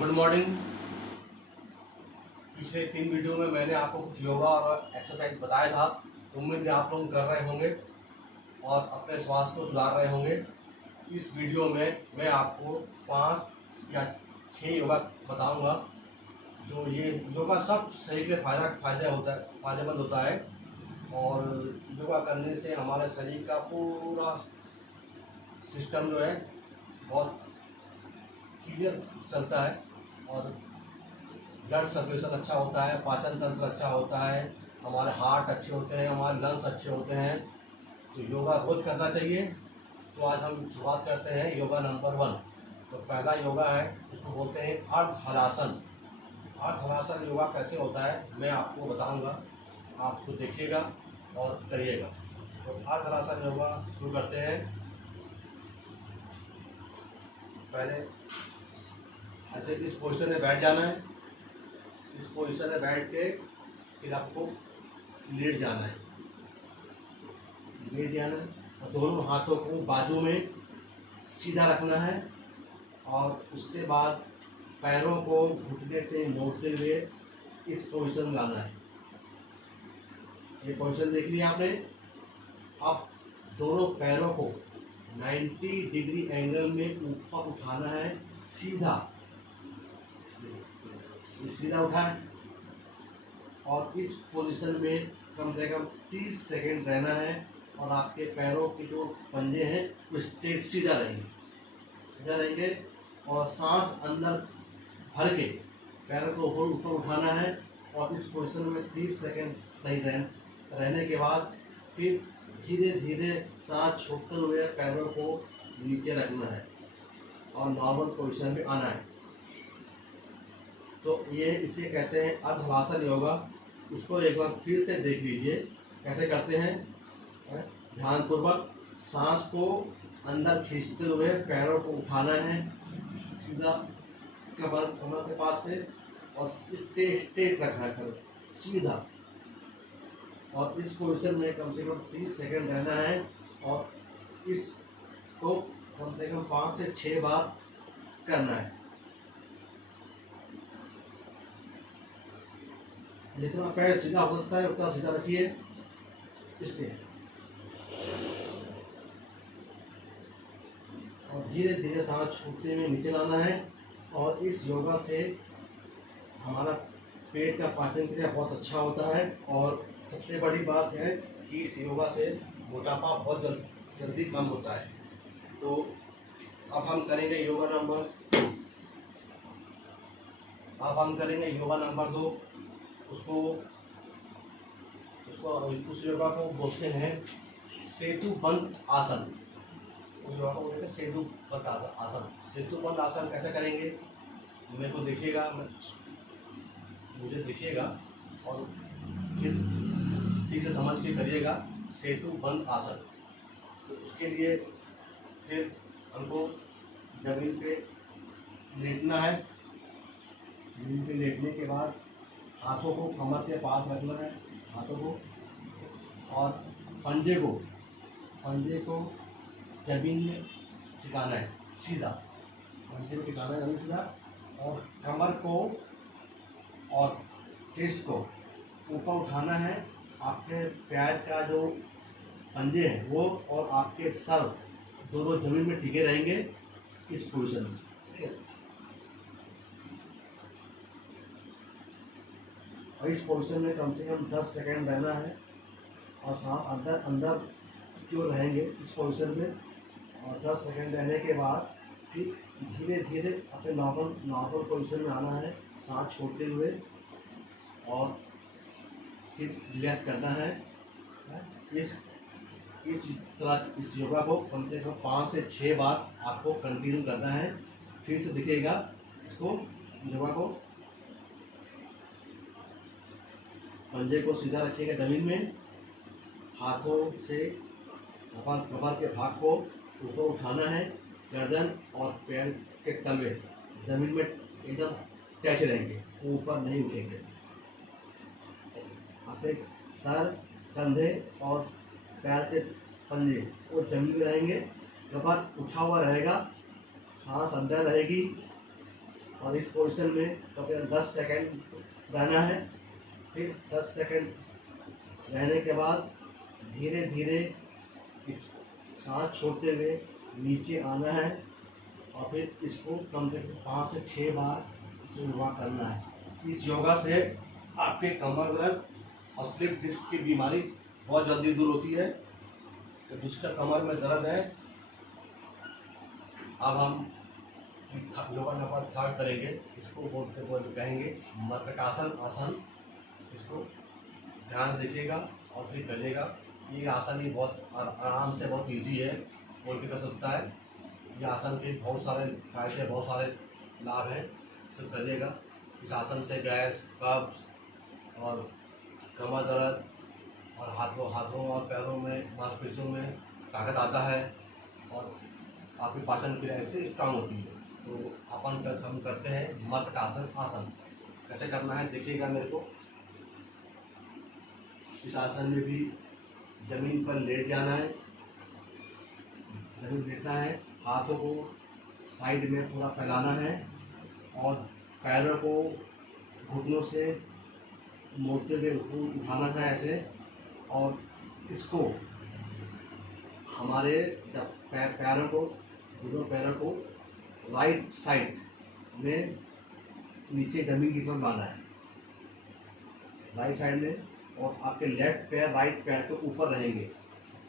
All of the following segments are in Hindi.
Good morning. पिछले 3 वीडियो में मैंने आपको कुछ योगा और एक्सरसाइज बताया था। उम्मीद है आप लोग कर रहे होंगे और अपने स्वास्थ्य को सुधार रहे होंगे। इस वीडियो में मैं आपको 5 या 6 योगा बताऊंगा जो ये योगा सब शरीर के फायदेमंद होता है। और योगा करने से हमारे शरीर का पूरा सिस्टम जो है बहुत क्लियर चलता है और ब्लड सर्कुलेशन अच्छा होता है, पाचन तंत्र अच्छा होता है, हमारे हार्ट अच्छे होते हैं, हमारे लंग्स अच्छे होते हैं। तो योगा रोज़ करना चाहिए। तो आज हम शुरुआत करते हैं योगा नंबर 1। तो पहला योगा है, उसको बोलते हैं अर्ध हलासन। अर्ध हलासन योगा कैसे होता है मैं आपको बताऊंगा, आप उसको देखिएगा और करिएगा। तो अर्ध हलासन योगा शुरू करते हैं। पहले ऐसे इस पोजीशन में बैठ जाना है। इस पोजीशन में बैठ के फिर आपको लेट जाना है। और दोनों हाथों को बाजू में सीधा रखना है और उसके बाद पैरों को घुटने से मोड़ते हुए इस पोजीशन में लाना है। ये पोजीशन देख लिया आपने। अब दोनों पैरों को 90 डिग्री एंगल में ऊपर उठाना है, सीधा उठाएं और इस पोजीशन में कम से कम 30 सेकेंड रहना है। और आपके पैरों के जो पंजे हैं वो स्ट्रेट सीधा रहेंगे और सांस अंदर भर के पैरों को ऊपर उठाना है। और इस पोजीशन में 30 सेकेंड रहने के बाद फिर धीरे धीरे सांस छोड़ते हुए पैरों को नीचे रखना है और नॉर्मल पोजीशन में आना है। तो ये इसे कहते हैं अर्ध हलासन योगा। इसको एक बार फिर से देख लीजिए कैसे करते हैं। ध्यानपूर्वक सांस को अंदर खींचते हुए पैरों को उठाना है सीधा कमर के पास से और स्ट्रेट रखना है सीधा। और इस पोजीशन में कम से कम 30 सेकेंड रहना है और इसको कम से कम 5 से 6 बार करना है। जितना पैर सीधा हो सकता है उतना सीधा रखिए इसके और धीरे धीरे सांस छोड़ते हुए नीचे लाना है। और इस योगा से हमारा पेट का पाचन क्रिया बहुत अच्छा होता है। और सबसे बड़ी बात है कि इस योगा से मोटापा बहुत जल्दी कम होता है। तो अब हम करेंगे योगा नंबर 2। उस योगा को बोलते हैं सेतुबंध आसन। उस योगा को बोलते हैं सेतुबंध आसन। सेतुबंध आसन कैसे करेंगे मेरे को देखिएगा, मुझे देखिएगा और फिर ठीक से समझ के करिएगा। सेतुबंध आसन, तो उसके लिए फिर हमको जमीन पे लेटना है। जमीन पे लेटने के बाद हाथों को कमर के पास रखना है, हाथों को, और पंजे को जमीन में टिकाना है सीधा। पंजे को टिकाना है जमीन सीधा और कमर को और चेस्ट को ऊपर उठाना है। आपके पैर का जो पंजे हैं वो और आपके सर दोनों जमीन में टिके रहेंगे इस पोजीशन में। और इस पोजीशन में कम से कम 10 सेकेंड रहना है और सांस अंदर क्यों रहेंगे इस पोजीशन में। और 10 सेकेंड रहने के बाद फिर धीरे धीरे अपने नॉर्मल पोजीशन में आना है सांस छोड़ते हुए और फिर रिलैक्स करना है। इस योगा को कम से कम 5 से 6 बार आपको कंटिन्यू करना है। फिर से दिखेगा इसको योगा को। पंजे को सीधा रखिएगा जमीन में, हाथों से कमर के भाग को ऊपर उठाना है। गर्दन और पैर के तलवे जमीन में एकदम टच रहेंगे, ऊपर नहीं उठेंगे। आपके सर, कंधे और पैर के पंजे वो जमीन में रहेंगे। कमर उठा हुआ रहेगा, सांस अंदर रहेगी और इस पोजीशन में करीबन 10 सेकंड रहना है। फिर 10 सेकंड रहने के बाद धीरे धीरे इस सांस छोड़ते हुए नीचे आना है और फिर इसको कम से कम 5 से 6 बार योगा करना है। इस योगा से आपके कमर दर्द और स्लिप डिस्क की बीमारी बहुत जल्दी दूर होती है। तो जिसका कमर में दर्द है, अब हम योगा नंबर 3 करेंगे। इसको बोलते बोलते कहेंगे मर्कटासन आसन। इसको ध्यान देखिएगा और फिर करिएगा। ये आसन ही बहुत आराम से, बहुत इजी है, कोई भी कर सकता है। ये आसन के बहुत सारे फायदे, बहुत सारे लाभ हैं, तो करिएगा। इस आसन से गैस, कब्ज और कमर दर्द और हाथों और पैरों में, मांसपेशियों में ताकत आता है और आपकी पाचन क्रिया इससे स्ट्रांग होती है। तो हम करते हैं मर्कटासन आसन। कैसे करना है देखिएगा मेरे को। इस आसन में भी जमीन पर लेट जाना है, जमीन लेटना है, हाथों को साइड में पूरा फैलाना है और पैरों को घुटनों से मोड़ते हुए उठाना है ऐसे। और इसको हमारे जब पैरों को, दोनों पैरों को राइट साइड में नीचे जमीन की तरफ लाना है, राइट साइड में। और आपके लेफ्ट पैर राइट पैर के ऊपर रहेंगे,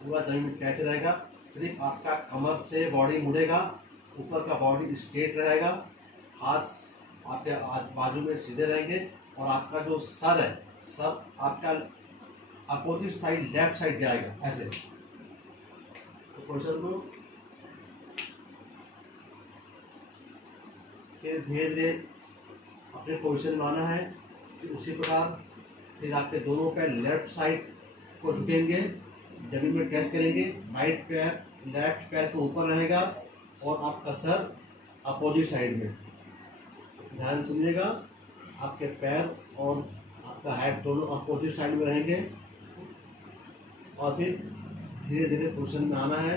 पूरा जमीन में टच रहेगा। सिर्फ आपका कमर से बॉडी मुड़ेगा, ऊपर का बॉडी स्ट्रेट रहेगा, हाथ आपके बाजू में सीधे रहेंगे और आपका जो सर है, सर आपका अपोजिट साइड लेफ्ट साइड जाएगा ऐसे। तो पोजीशन को फिर धीरे धीरे अपने पोजीशन में आना है। फिर उसी प्रकार फिर आपके दोनों पैर लेफ्ट साइड को झुकेंगे, जमीन में टच करेंगे, राइट पैर लेफ्ट पैर के ऊपर रहेगा और आपका सर अपोजिट साइड में। ध्यान सुनिएगा, आपके पैर और आपका हेड दोनों अपोजिट साइड में रहेंगे और फिर धीरे धीरे पोजीशन में आना है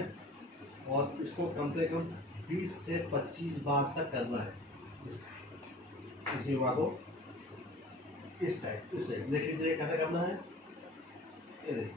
और इसको कम से कम 20 से 25 बार तक करना है। इस योगा को इस टाइप इससे देख लीजिए कैसे करना है। ये देखिए,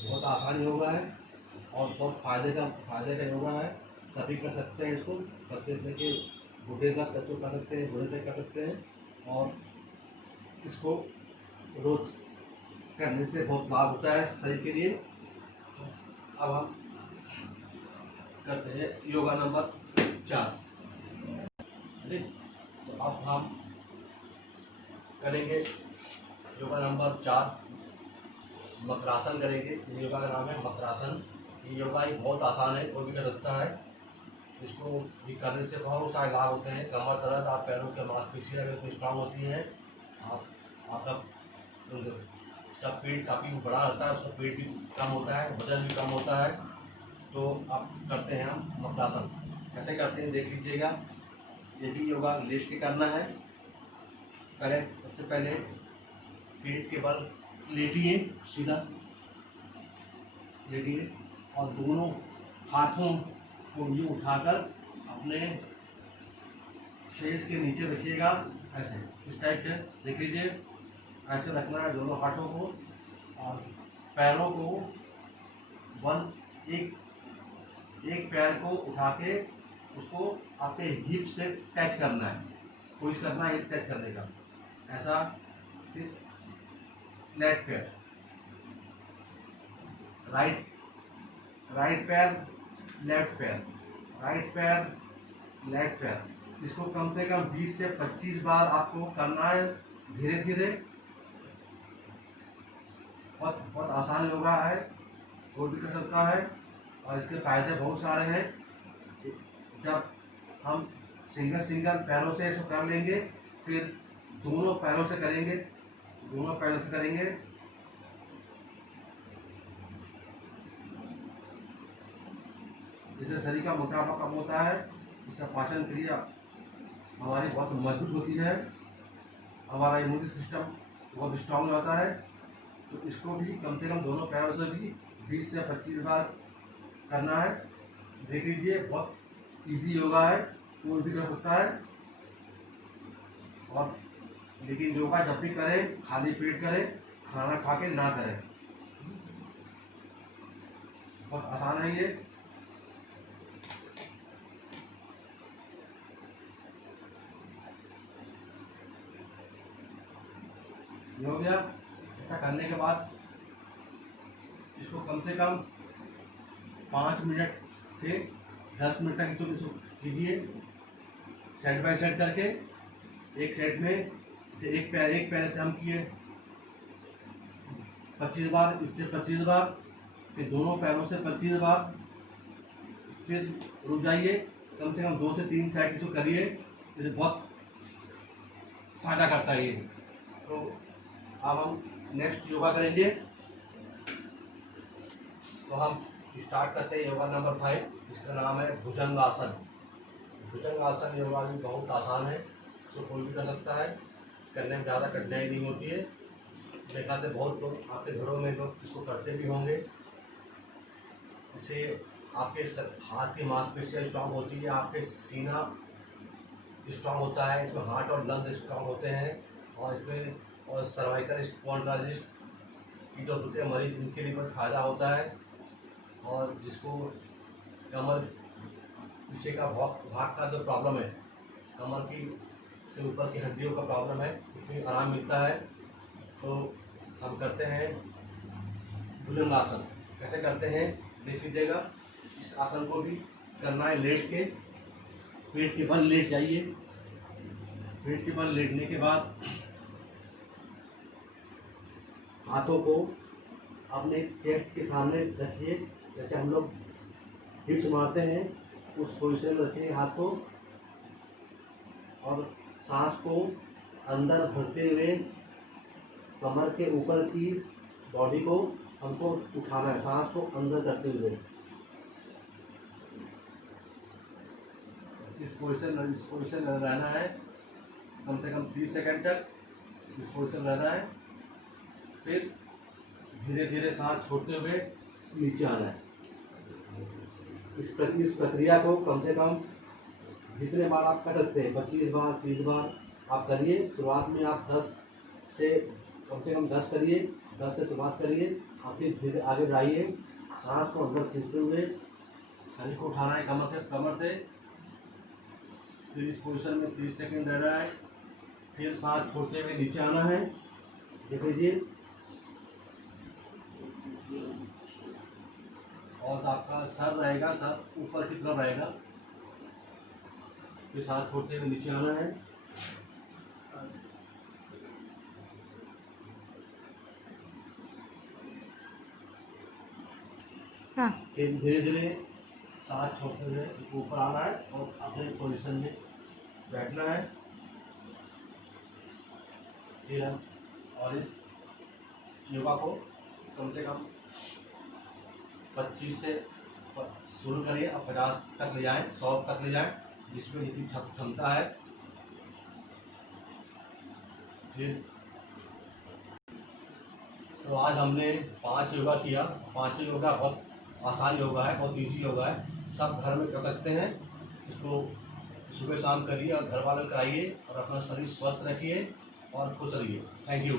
बहुत आसान योगा है और बहुत फायदे का योगा है। सभी कर सकते हैं इसको, बच्चे से कि बूढ़े तक बच्चों कर सकते हैं, बूढ़े तक कर सकते हैं। और इसको रोज करने से बहुत लाभ होता है शरीर के लिए। अब हम करते हैं योगा नंबर 4। ठीक, तो अब हम करेंगे योगा नंबर 4, मकरासन करेंगे। इस योगा का नाम है मकरासन। ये योगा ही बहुत आसान है, कोई भी कर सकता है। इसको भी करने से बहुत सारे लाभ होते हैं। कमर दर्द, आप पैरों के मांसपेशियाँ अगर स्ट्रांग होती हैं, आपका इसका पेट काफ़ी बड़ा रहता है, उसका पेट भी कम होता है, वजन भी कम होता है। तो आप करते हैं हम मकरासन। कैसे करते हैं देख लीजिएगा। ये भी योगा लेट के करना है। पहले सबसे पहले पेट के बल लेटिए, सीधा लेटिए और दोनों हाथों को यूँ उठाकर अपने फेस के नीचे रखिएगा ऐसे, इस टाइप के देख लीजिए। ऐसे रखना है दोनों हाथों को और पैरों को एक पैर को उठा के उसको आपके हिप से टच करना है, कोशिश करना है टच करने का। ऐसा इस लेफ्ट पैर, राइट पैर, लेफ्ट पैर, राइट पैर, लेफ्ट पैर। इसको कम से कम 20 से 25 बार आपको करना है धीरे धीरे। बहुत आसान योगा है, कोई भी कर सकता है और इसके फायदे बहुत सारे हैं। जब हम सिंगल पैरों से इसको कर लेंगे, फिर दोनों पैरों से करेंगे, जिससे शरीर का मोटापा कम होता है इसका पाचन क्रिया हमारी बहुत मजबूत होती है, हमारा इम्यूनिटी सिस्टम बहुत स्ट्रांग हो जाता है। तो इसको भी कम से कम दोनों पैरों से भी 20 से 25 बार करना है। देख लीजिए, बहुत इजी योगा है, कोई भी कर सकता है। और लेकिन योगा जब भी करें खाली पेट करें, खाना खा के ना करें। बहुत आसान है ये। हो गया। ऐसा करने के बाद इसको कम से कम 5 मिनट से 10 मिनट तक इसको कीजिए, साइड बाय साइड करके। एक साइड में से एक पैर से हम किए 25 बार, इससे 25 बार, फिर दोनों पैरों से 25 बार, फिर रुक जाइए। कम से कम 2 से 3 साइड इसको करिए, इससे बहुत फायदा करता है ये। तो अब हम नेक्स्ट योगा करेंगे। तो हम स्टार्ट करते हैं योगा नंबर 5, जिसका नाम है भुजंगासन। भुजंगासन योगा भी बहुत आसान है, तो कोई भी कर सकता है, करने में ज़्यादा कठिनाई नहीं होती है। देखा तो बहुत लोग आपके घरों में लोग इसको करते भी होंगे। इससे आपके हाथ की मांसपेशियाँ स्ट्रांग होती है, आपके सीना स्ट्रांग होता है, इसमें हार्ट और लंग्स स्ट्रांग होते हैं। और इसमें और सर्वाइकल स्पॉन्डिलाइटिस की जो होते हैं मरीज, उनके लिए बहुत फ़ायदा होता है। और जिसको कमर पीछे का भाग का जो प्रॉब्लम है, कमर की से ऊपर की हड्डियों का प्रॉब्लम है, उसमें आराम मिलता है। तो हम करते हैं भुजंगासन। कैसे करते हैं देख लीजिएगा। इस आसन को भी करना है लेट के, पेट के बल लेट जाइए। पेट के बल लेटने के बाद हाथों को अपने चेस्ट के सामने रखिए, जैसे हम लोग हिप्स मारते हैं उस पोजीशन में रखिए हाथ को। और सांस को अंदर भरते हुए कमर के ऊपर की बॉडी को हमको उठाना है, सांस को अंदर करते हुए। इस पोजीशन में रहना है कम से कम 30 सेकंड तक। इस पोजीशन रहना है, फिर धीरे धीरे सांस छोड़ते हुए नीचे आना है। इस प्रक्रिया को कम से कम जितने बार आप कर सकते हैं, 25 बार 30 बार आप करिए। शुरुआत में आप 10 से कम से कम 10 करिए, 10 से शुरुआत करिए। आप फिर धीरे आगे बढ़ाइए, सांस को अंदर खींचते हुए शरीर को उठाना है कमर से। फिर इस पोजीशन में 30 सेकंड रहना है, फिर सांस छोड़ते हुए नीचे आना है। देख लीजिए। और आपका सर रहेगा, सर ऊपर की तरफ रहेगा। फिर सांस छोड़ते हुए नीचे आना है। हाँ। फिर धीरे धीरे सांस छोड़ते हुए ऊपर आना है और अपने पोजीशन में बैठना है। फिर हम और इस योगा को कम से कम 25 से शुरू करिए और 50 तक ले जाएं, 100 तक ले जाएं, जिसमें जितनी क्षमता है। फिर तो आज हमने 5 योगा किया। 5 योगा बहुत आसान योगा है, बहुत इजी योगा है, सब घर में कर सकते हैं। इसको सुबह शाम करिए और घर वालों को कराइए और अपना शरीर स्वस्थ रखिए और खुश रहिए। Thank you.